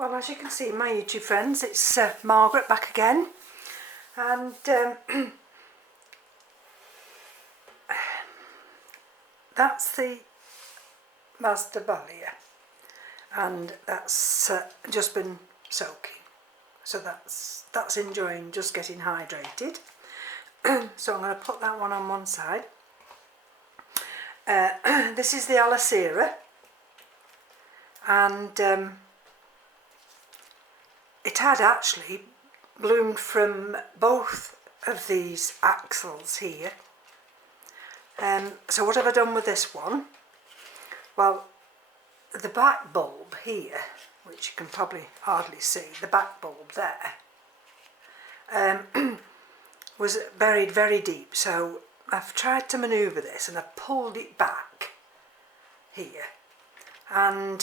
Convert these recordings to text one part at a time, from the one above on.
Well, as you can see, my YouTube friends, it's Margaret back again, and that's the Masdevallia, and that's just been soaking, so that's enjoying just getting hydrated. So I'm going to put that one on one side. This is the Alocera, and it had actually bloomed from both of these axils here. So what have I done with this one? Well, the back bulb here, which you can probably hardly see, the back bulb there, was buried very deep, so I've tried to manoeuvre this and I've pulled it back here, and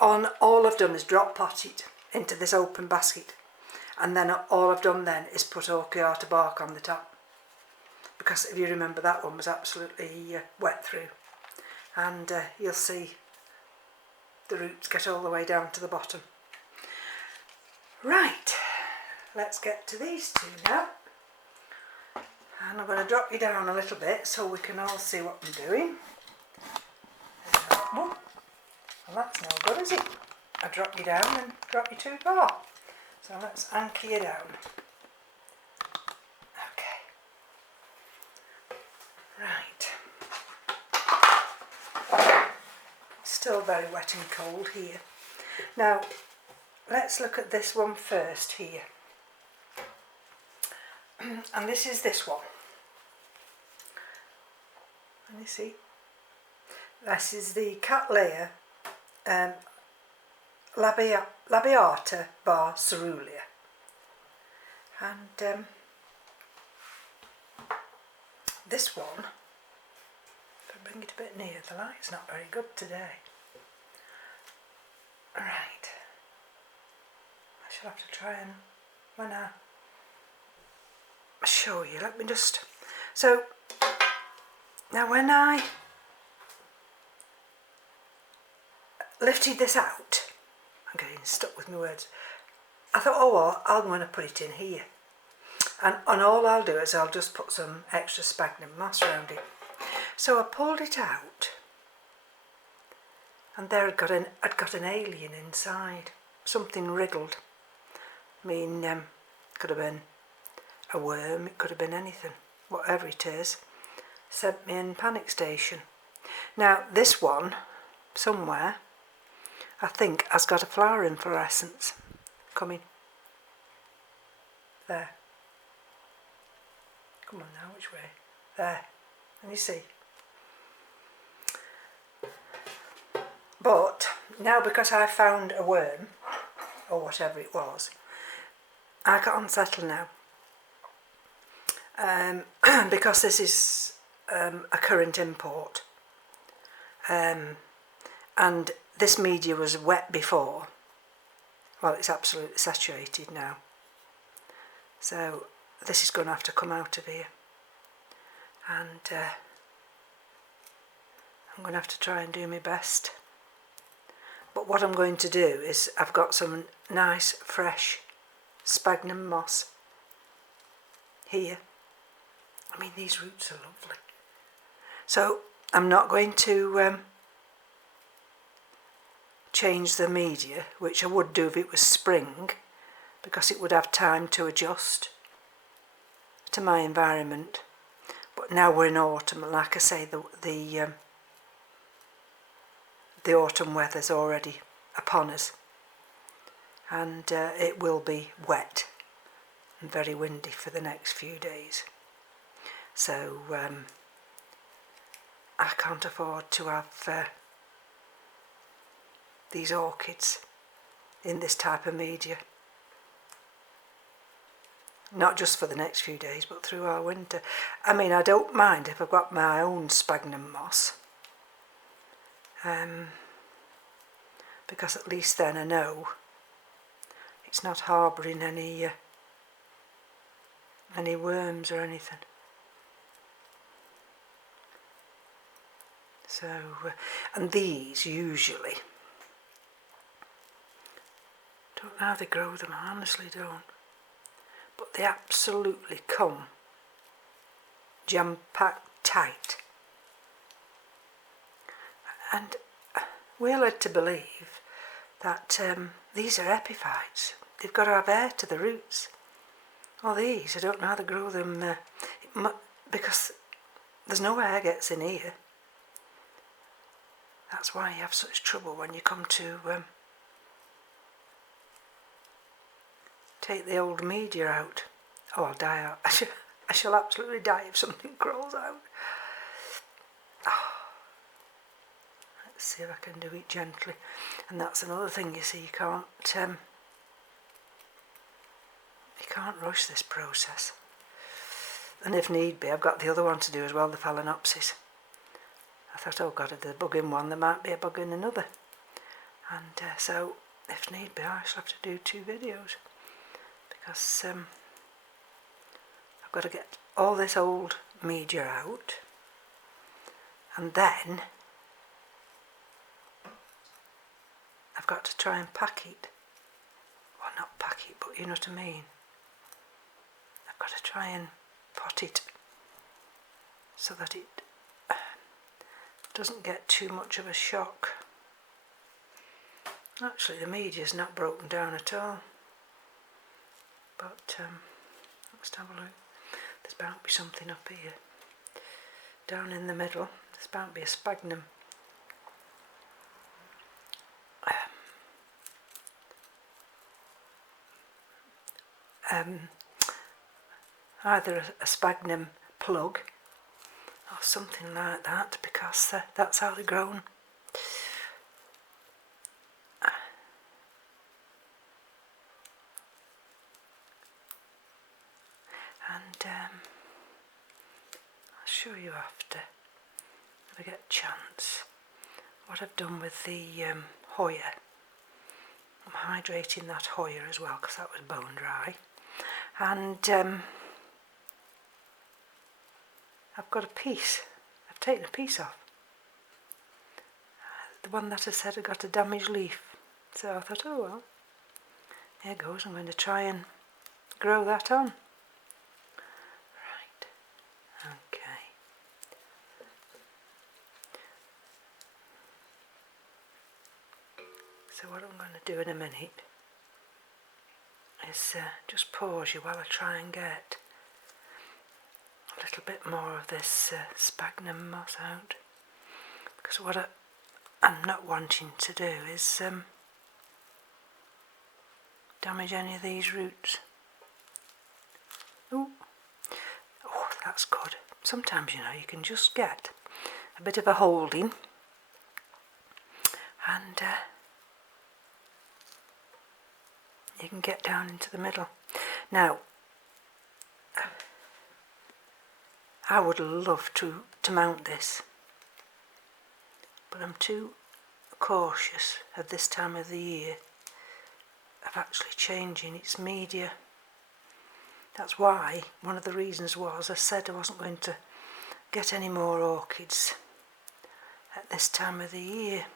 all I've done is drop pot it into this open basket, and then all I've done then is put Orchiata bark on the top, because if you remember, that one was absolutely wet through, and you'll see the roots get all the way down to the bottom. Right, let's get to these two now, and I'm going to drop you down a little bit so we can all see what I'm doing. Well, that's no good, is it? I drop you down and drop you too far. So let's anchor you down. Okay. Right. Still very wet and cold here. Now, let's look at this one first here. And this is this one. Can you see? This is the Cattleya labiata bar coerulea, and this one, if I bring it a bit near, the light's not very good today. Right, I shall have to try and, when I show you, let me just, so now when I lifted this out, I'm getting stuck with my words, I thought, oh well, I'm going to put it in here, and all I'll do is I'll just put some extra sphagnum moss around it. So I pulled it out, and there I'd got an alien inside, something wriggled. I mean, could have been a worm, it could have been anything, whatever it is, sent me in panic station. Now this one, somewhere, I think has got a flower inflorescence coming. There. Come on now, which way? There. Can you see? But now, because I found a worm, or whatever it was, I can't settle now. Because this is a current import. And this media was wet before. Well, it's absolutely saturated now. So this is going to have to come out of here. And I'm going to have to try and do my best. But what I'm going to do is, I've got some nice fresh sphagnum moss here. I mean, these roots are lovely. So I'm not going to change the media, which I would do if it was spring, because it would have time to adjust to my environment. But now we're in autumn, and like I say, the autumn weather's already upon us, and it will be wet and very windy for the next few days. So I can't afford to have these orchids in this type of media. Not just for the next few days, but through our winter. I mean, I don't mind if I've got my own sphagnum moss, because at least then I know it's not harbouring any worms or anything. So, and these usually Don't know how they grow them, I honestly don't. But they absolutely come jam-packed tight. And we're led to believe that these are epiphytes. They've got to have air to the roots. Well, these, I don't know how they grow them, because there's no air gets in here. That's why you have such trouble when you come to take the old media out. Oh, I'll die out. I shall absolutely die if something crawls out. Oh. Let's see if I can do it gently. And that's another thing, you see, you can't rush this process. And if need be, I've got the other one to do as well, the Phalaenopsis. I thought, oh God, if there's a bug in one, there might be a bug in another. And so, if need be, I shall have to do 2 videos. Because I've got to get all this old media out. And then I've got to try and pack it. Well, not pack it, but you know what I mean. I've got to try and pot it so that it doesn't get too much of a shock. Actually, the media's not broken down at all. But let's have a look. There's bound to be something up here. Down in the middle, there's bound to be a sphagnum. Either a sphagnum plug or something like that, because that's how they're grown. And I'll show you after, if I get a chance, what I've done with the Hoya. I'm hydrating that Hoya as well, because that was bone dry. And I've got a piece. I've taken a piece off. The one that I said had got a damaged leaf. So I thought, oh well, here goes. I'm going to try and grow that on. Right. Okay. So what I'm going to do in a minute is just pause you while I try and get a little bit more of this sphagnum moss out, because what I'm not wanting to do is damage any of these roots. Ooh. Oh, that's good. Sometimes, you know, you can just get a bit of a holding and you can get down into the middle. Now, I would love to mount this, but I'm too cautious at this time of the year of actually changing its media. That's why one of the reasons was I said I wasn't going to get any more orchids at this time of the year,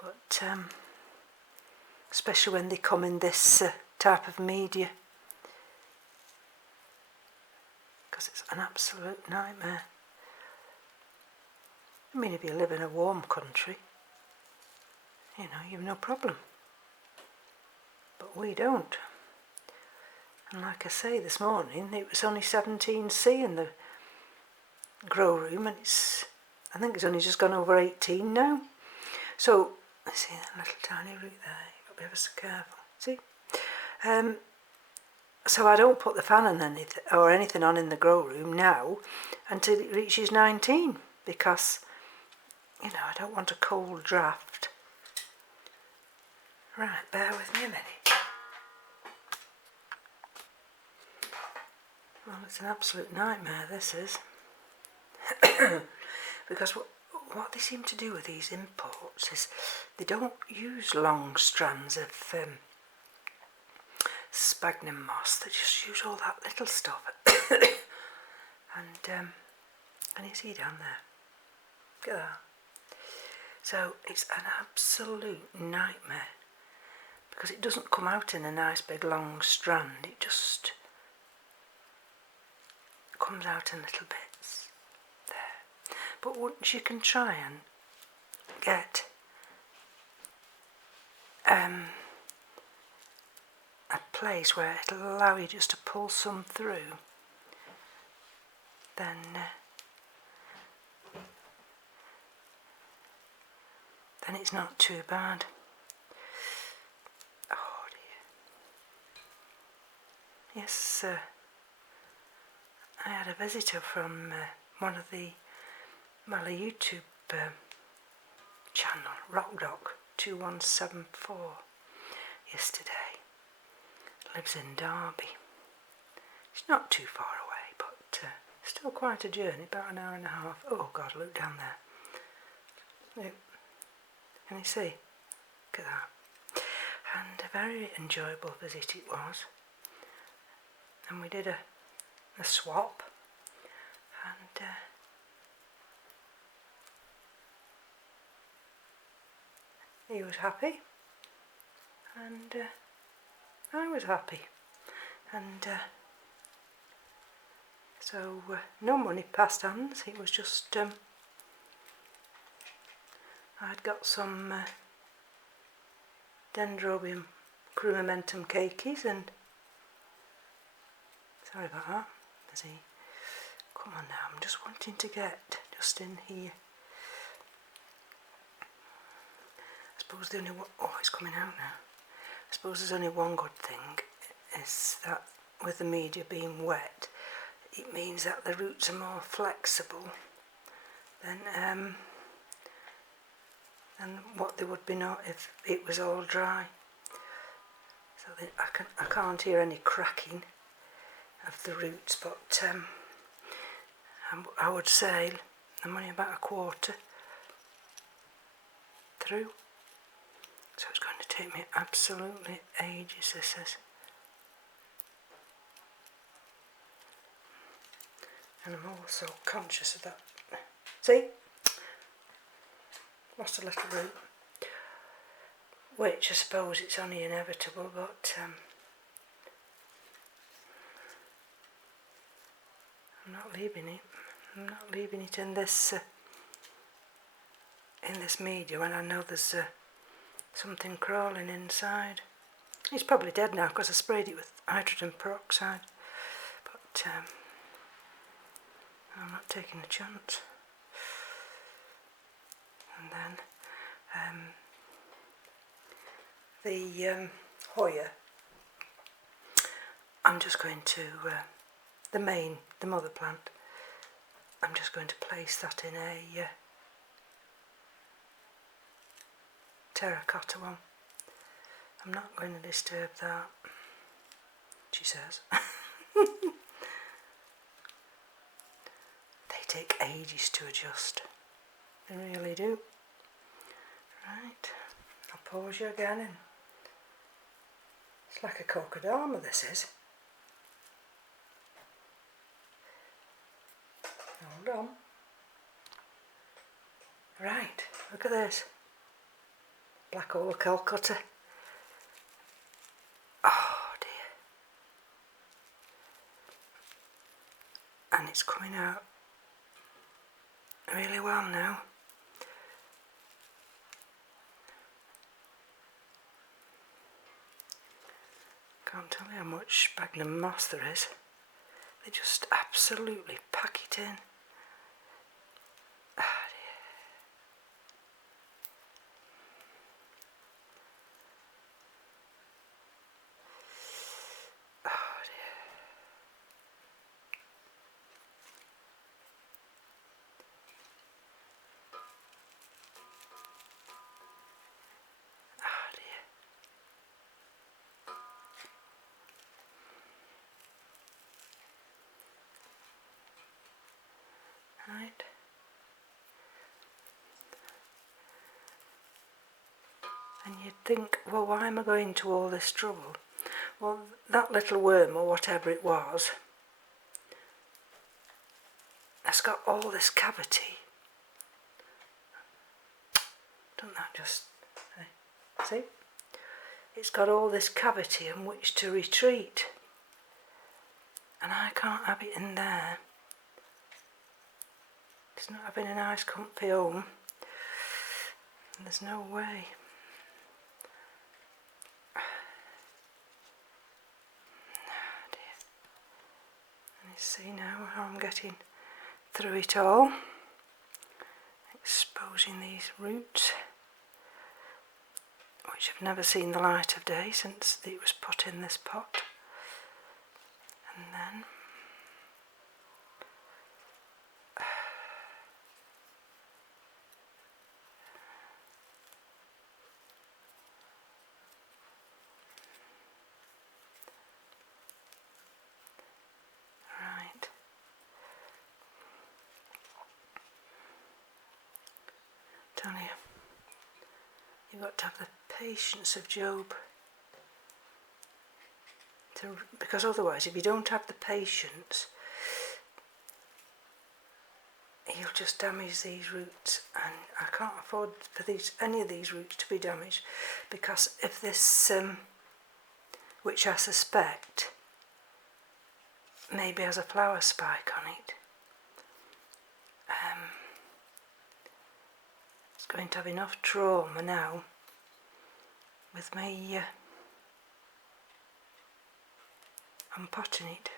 but especially when they come in this type of media, because it's an absolute nightmare. I mean, if you live in a warm country, you know, you've no problem, but we don't. And like I say, this morning it was only 17C in the grow room, and I think it's only just gone over 18 now. So let's see that little tiny root there. You've got to be ever so careful. See? So I don't put the fan on anything on in the grow room now until it reaches 19, because, you know, I don't want a cold draft. Right, bear with me a minute. Well, it's an absolute nightmare, this is. Because what they seem to do with these imports is they don't use long strands of sphagnum moss. They just use all that little stuff. And can you see down there? Look at that. So it's an absolute nightmare, because it doesn't come out in a nice big long strand, it just comes out in little bits there. But once you can try and get a place where it'll allow you just to pull some through, then it's not too bad. Oh dear. Yes, I had a visitor from one of my YouTube channel, RockDoc2174, yesterday. Lives in Derby. It's not too far away, but still quite a journey, about an hour and a half. Oh God, look down there. Look. Can you see? Look at that. And a very enjoyable visit it was. And we did a swap, and he was happy, and I was happy, and so no money passed hands. It was just I'd got some Dendrobium crumentum cakeys, and sorry about that. There's he. Come on now, I'm just wanting to get just in here. I suppose the only one, oh, it's coming out now. I suppose there's only one good thing, is that with the media being wet, it means that the roots are more flexible than what they would be not if it was all dry. So I can't hear any cracking of the roots, but I would say I'm only about a quarter through. So it's going to take me absolutely ages, this is. And I'm also conscious of that. See? Lost a little root. Which I suppose it's only inevitable, but I'm not leaving it. I'm not leaving it in this media when I know there's something crawling inside. It's probably dead now because I sprayed it with hydrogen peroxide, but I'm not taking a chance. And then the Hoya, I'm just going to the mother plant, I'm just going to place that in a terracotta one. I'm not going to disturb that, she says. They take ages to adjust. They really do. Right, I'll pause you again. And it's like a cocodama, this is. Hold on. Right, look at this. Black oil Calcutta. Oh dear. And it's coming out really well now. Can't tell you how much sphagnum moss there is. They just absolutely pack it in. Oh dear. Oh dear. Oh dear. Right. And you'd think, well, why am I going to all this trouble? Well, that little worm, or whatever it was, has got all this cavity. Doesn't that just... See? it's got all this cavity in which to retreat, and I can't have it in there. It's not having a nice comfy home. There's no way. Oh dear. And you see now how I'm getting through it all, exposing these roots, which have never seen the light of day since it was put in this pot. And then right. Tell you, you've got to have the patience of Job, because otherwise, if you don't have the patience, you'll just damage these roots, and I can't afford for any of these roots to be damaged, because if this, which I suspect maybe has a flower spike on it, it's going to have enough trauma now with me unpotting it.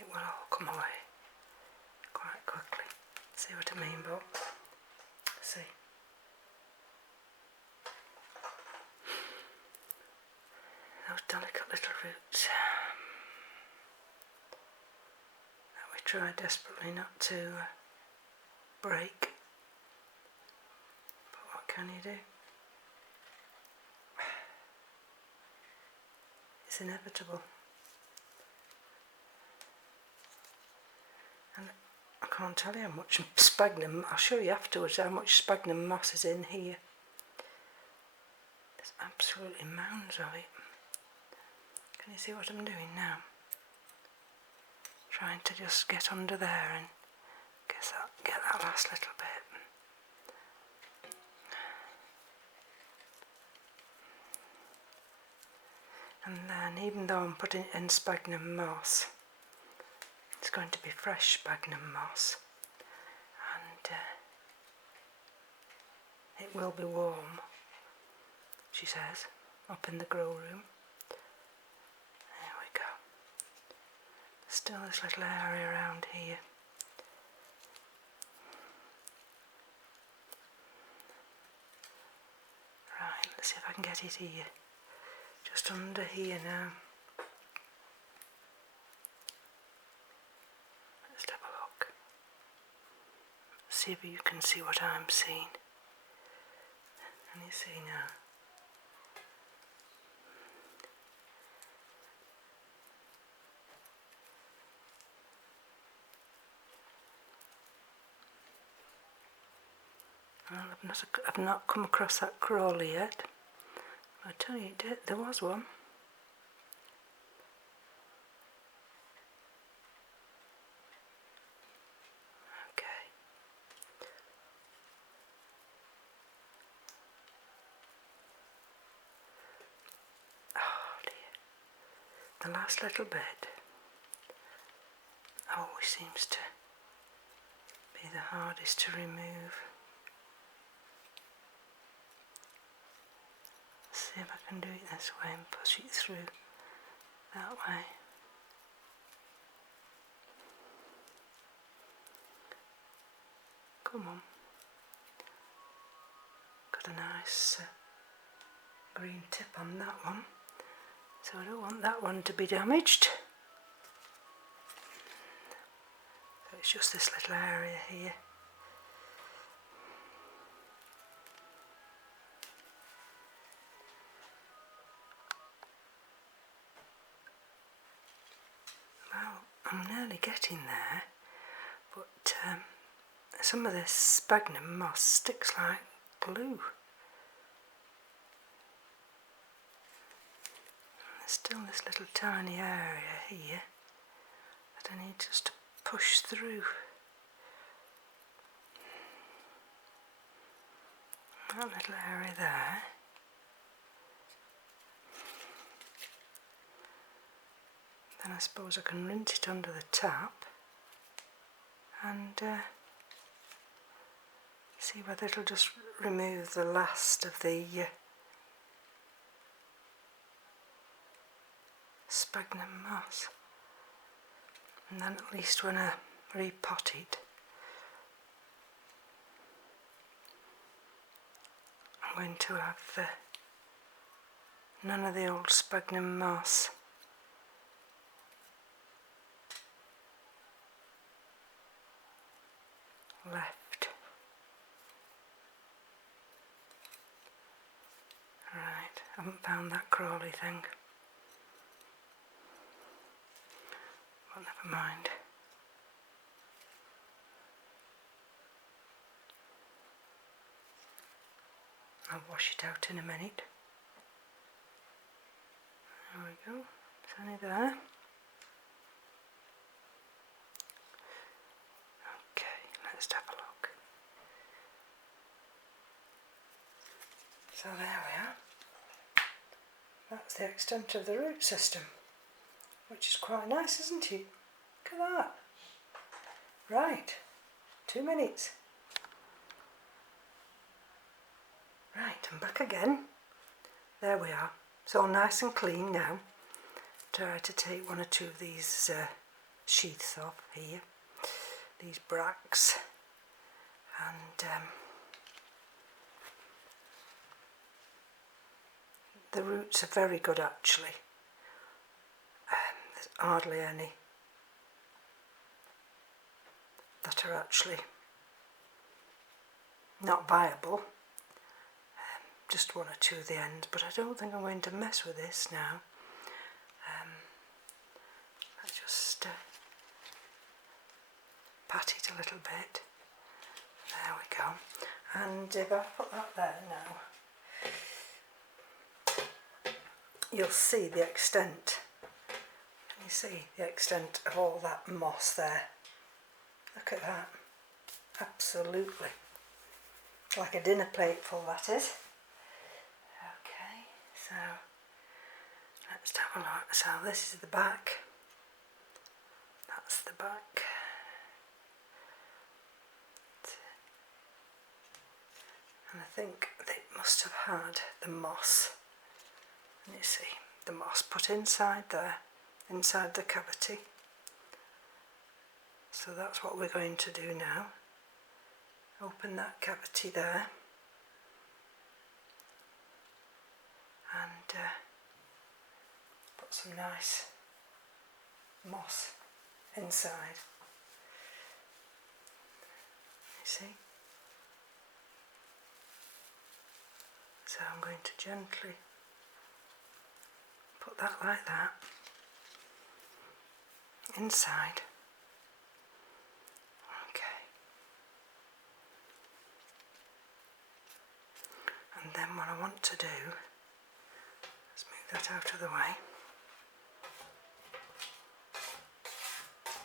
It will all come away quite quickly. See what I mean, but see. Those delicate little roots that we try desperately not to break. But what can you do? It's inevitable. And I can't tell you how much sphagnum, I'll show you afterwards how much sphagnum moss is in here. There's absolutely mounds of it. Can you see what I'm doing now? Trying to just get under there and get that last little bit. And then, even though I'm putting in sphagnum moss, it's going to be fresh sphagnum moss, and it will be warm, she says, up in the grow room. There we go. There's still this little area around here. Right, let's see if I can get it here. Just under here now. Let's have a look. See if you can see what I'm seeing. Can you see now? Well, I've not come across that coerulea yet. I tell you, there was one. Okay. Oh dear. The last little bit always seems to be the hardest to remove. See if I can do it this way and push it through that way. Come on. Got a nice green tip on that one, so I don't want that one to be damaged. So it's just this little area here. Well, I'm nearly getting there, but some of this sphagnum moss sticks like glue. Still this little tiny area here that I need just to push through. That little area there. Then I suppose I can rinse it under the tap and see whether it'll just remove the last of the sphagnum moss. And then at least when I repot it, I'm going to have none of the old sphagnum moss left. Right, I haven't found that crawly thing. Well, never mind. I'll wash it out in a minute. There we go, it's only there. Okay, let's have a look. So there we are. That's the extent of the root system, which is quite nice, isn't it? Look at that. Right, 2 minutes. Right, I'm back again. There we are. It's all nice and clean now. Try to take 1 or 2 of these sheaths off here, these bracts, and the roots are very good actually. There's hardly any that are actually not viable. Just 1 or 2 of the ends, but I don't think I'm going to mess with this now. Let's just pat it a little bit. There we go. And if I put that there now, you'll see the extent. Can you see the extent of all that moss there? Look at that. Absolutely. Like a dinner plate full, that is. So let's have a look. So this is the back. That's the back. And I think they must have had the moss. Let me see, the moss put inside there, inside the cavity. So that's what we're going to do now. Open that cavity there. And put some nice moss inside. You see? So I'm going to gently put that like that inside. Okay. And then what I want to do, let's move that out of the way,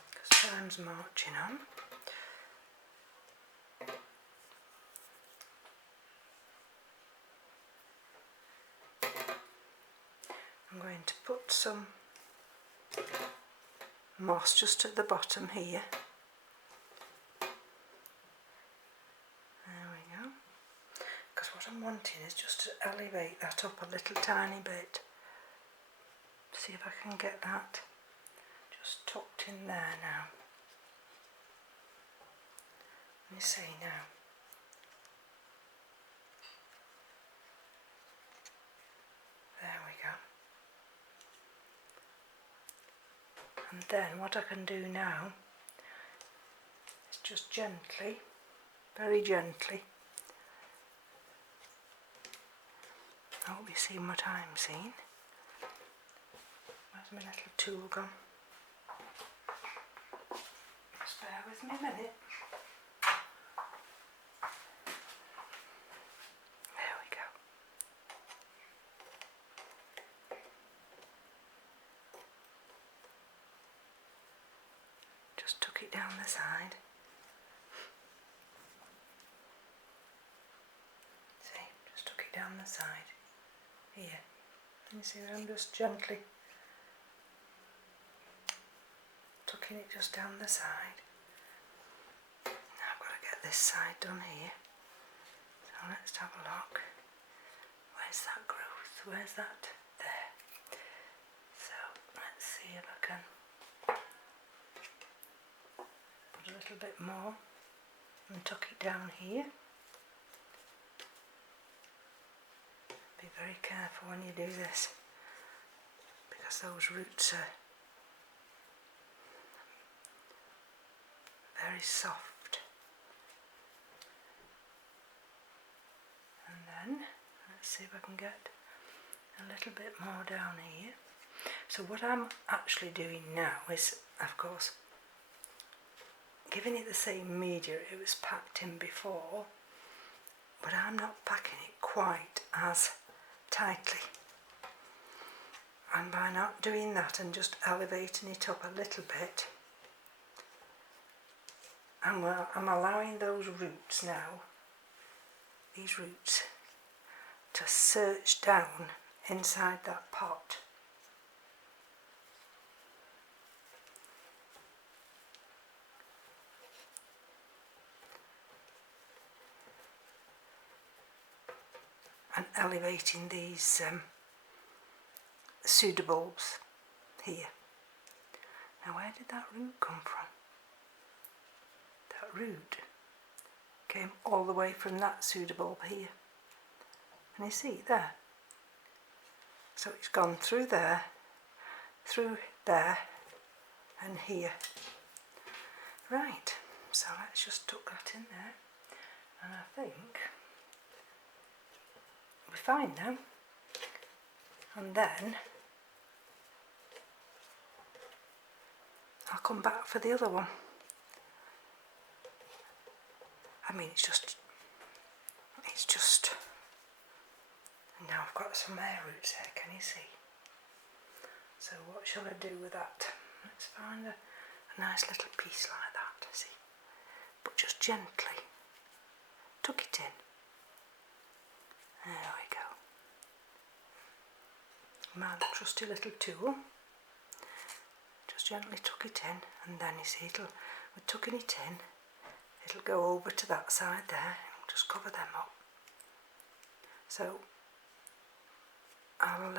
because time's marching on. I'm going to put some moss just at the bottom here. There we go. Because what I'm wanting is just to elevate that up a little tiny bit. See if I can get that just tucked in there now. Let me see now. There we go. And then what I can do now is just gently, very gently, I hope you're seeing what I'm seeing. Where's my little tool gone? Just bear with me a minute. There we go. just tuck it down the side. See, just tuck it down the side here. You see that I'm just gently tucking it just down the side. Now I've got to get this side done here. So let's have a look. Where's that growth? Where's that? There. So let's see if I can put a little bit more and tuck it down here. Be very careful when you do this, because those roots are very soft. And then let's see if I can get a little bit more down here. So what I'm actually doing now is, of course, giving it the same media it was packed in before, but I'm not packing it quite as tightly. And by not doing that and just elevating it up a little bit, I'm allowing those roots now, these roots, to search down inside that pot. And elevating these pseudobulbs here. Now where did that root come from? That root came all the way from that pseudobulb here. And you see there. So it's gone through there, and here. Right, so let's just tuck that in there. And I think we're fine now. And then I'll come back for the other one. I mean, it's just, and now I've got some air roots there, can you see? So what shall I do with that? Let's find a nice little piece like that, see? But just gently tuck it in. There we go. My trusty little tool. Just gently tuck it in, and then you see we're tucking it in. It'll go over to that side there, and just cover them up. So I'll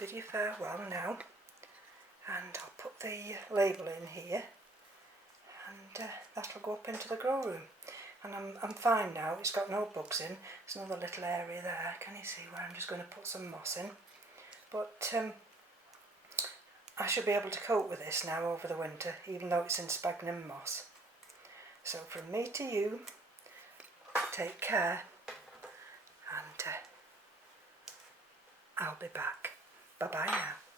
bid you farewell now, and I'll put the label in here, and that'll go up into the grow room. And I'm fine now, it's got no bugs in. There's another little area there, can you see, where I'm just going to put some moss in. But I should be able to cope with this now over the winter, even though it's in sphagnum moss. So from me to you, take care, and I'll be back. Bye bye now.